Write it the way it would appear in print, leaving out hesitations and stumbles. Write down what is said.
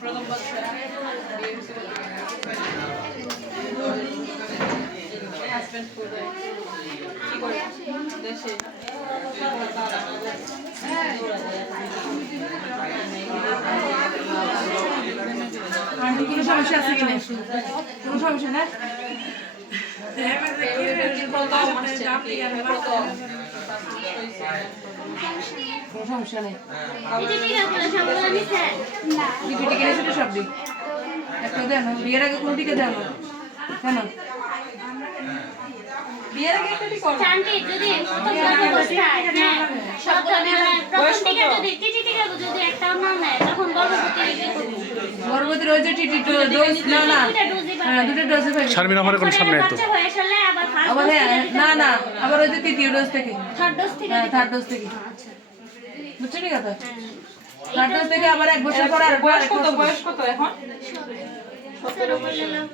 প্রথম বাচ্চা বিয়ে হয়েছিল হাজবেন্ড কোথায় কি করে দেশে আন্টি কোনো সমস্যা আছে কিনা কোনো সমস্যা না কোনো সমস্যা নেই টিকিট কিনেছে তো সব দিন একটা দেন বিয়ের আগে কোনো টিকে দেন কেন বিয়ের আগে একটা টিকট চান্টি যদি প্রথম অবস্থায় সব ধরনের প্রথম থেকে যদি টিটি টিকা যদি একটাও না নেয় তখন গর্ভবতী কি করব গর্ভবতী রয়েছে টিটি ডোজ না না দুটো ডোজে পাবে শারমিন আমার কোন সামনে তো বাচ্চা হয়ে আসলে আবার ফার্স্ট আবার না না আবার ওই যে তৃতীয় ডোজ থেকে থার্ড ডোজ থেকে হ্যাঁ থার্ড ডোজ থেকে আচ্ছা বুঝছো ঠিক আছে থার্ড ডোজ থেকে আবার এক বছর পর আর বয়স কত এখন 17 বললাম